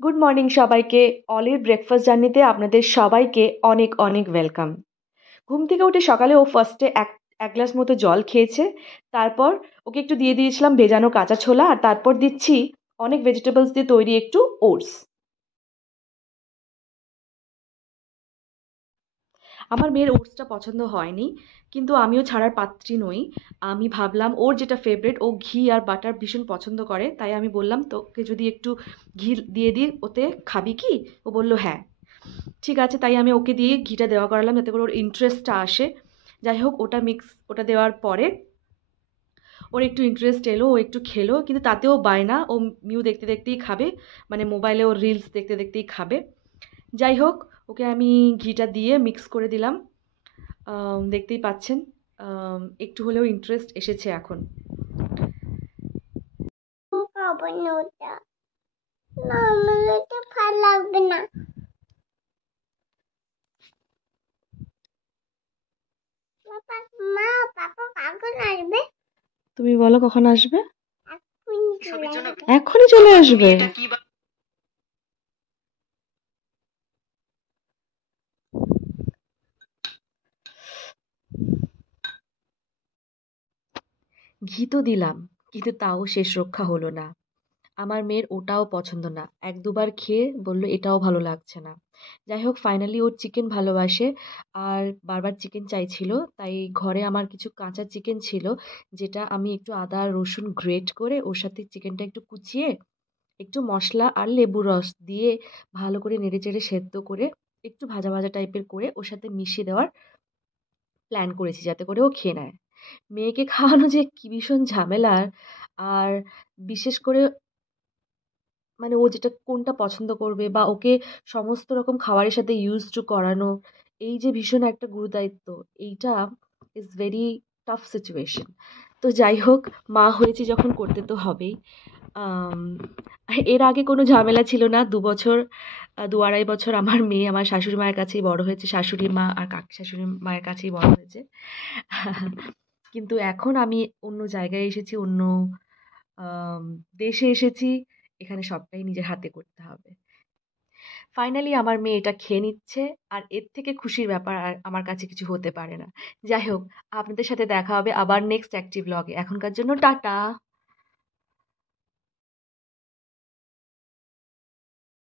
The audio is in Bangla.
গুড মর্নিং সবাইকে। অলির ব্রেকফাস্ট জার্নিতে আপনাদের সবাইকে অনেক অনেক ওয়েলকাম। ঘুম থেকে উঠে সকালে ও ফার্স্টে এক এক গ্লাস মতো জল খেয়েছে। তারপর ওকে একটু দিয়ে দিয়েছিলাম ভেজানো কাঁচা ছোলা, আর তারপর দিচ্ছি অনেক ভেজিটেবলস দিয়ে তৈরি একটু ওটস। আমার মেয়ের ওটসটা পছন্দ হয়নি, কিন্তু আমিও ছাড়ার পাত্রী নই। আমি ভাবলাম ওর যেটা ফেভারিট, ও ঘি আর বাটার ভীষণ পছন্দ করে, তাই আমি বললাম তোকে যদি একটু ঘি দিয়ে দিই ওতে খাবি কি? ও বলল হ্যাঁ। ঠিক আছে, তাই আমি ওকে দিয়ে ঘিটা দেওয়া করালাম যাতে করে ওর ইন্টারেস্টটা আসে। যাই হোক, ওটা দেওয়ার পরে ওর একটু ইন্টারেস্ট এলো, ও একটু খেলো, কিন্তু তাতেও বায়না, ও মিউ দেখতে দেখতেই খাবে, মানে মোবাইলে ও রিলস দেখতে দেখতেই খাবে। যাই হোক, ওকে আমি ঘিটা দিয়ে মিক্স করে দিলাম। দেখতেই পাচ্ছেন, একটু হলেও ইন্টারেস্ট এসেছে এখন। খাবো না ওটা। না, আমার ওটা ভালো লাগবে না। পাপা, মা, পাপা কখন আসবে? তুমি বলো কখন আসবে? এক্ষুনি চলে আসবে। এখনই চলে আসবে? ঘি তো দিলাম, কিন্তু তাও শেষ রক্ষা হলো না। আমার মেয়ের ওটাও পছন্দ না, এক দুবার খেয়ে বলল এটাও ভালো লাগছে না। যাই হোক, ফাইনালি ওর চিকেন ভালোবাসে আর বারবার চিকেন চাইছিল, তাই ঘরে আমার কিছু কাঁচা চিকেন ছিল, যেটা আমি একটু আদা আর রসুন গ্রেট করে ওর সাথে চিকেনটা একটু কুচিয়ে একটু মশলা আর লেবুর রস দিয়ে ভালো করে নেড়েচেড়ে সেদ্ধ করে একটু ভাজা ভাজা টাইপের করে ওর সাথে মিশিয়ে দেওয়ার প্ল্যান করেছি, যাতে করে ও খেয়ে নেয়। মেয়েকে খাওয়ানো যে কি ভীষণ ঝামেলার। আর বিশেষ করে মানে ও যেটা কোনটা পছন্দ করবে বা ওকে সমস্ত রকম খাবারের সাথে ইউজ টু করানো, এই যে ভীষণ একটা গুরুদায়িত্ব, এইটা ইজ ভেরি টাফ সিচুয়েশন। তো যাই হোক, মা হয়েছি যখন করতে তো হবেই। আম, এর আগে কোনো ঝামেলা ছিল না। ২ বছর ২-২.৫ বছর আমার মেয়ে আমার শাশুড়ি মায়ের কাছেই বড় হয়েছে, শাশুড়ি মা আর শাশুড়ি মায়ের কাছেই বড় হয়েছে। কিন্তু এখন আমি অন্য জায়গায় এসেছি, অন্য আম, দেশে এসেছি, এখানে সবটাই নিজের হাতে করতে হবে। ফাইনালি আমার মেয়ে এটা খেয়ে নিচ্ছে, আর এর থেকে খুশির ব্যাপার আর আমার কাছে কিছু হতে পারে না। যাই হোক, আপনাদের সাথে দেখা হবে আবার নেক্সট অ্যাক্টিভ ব্লগে। এখনকার জন্য টাটা।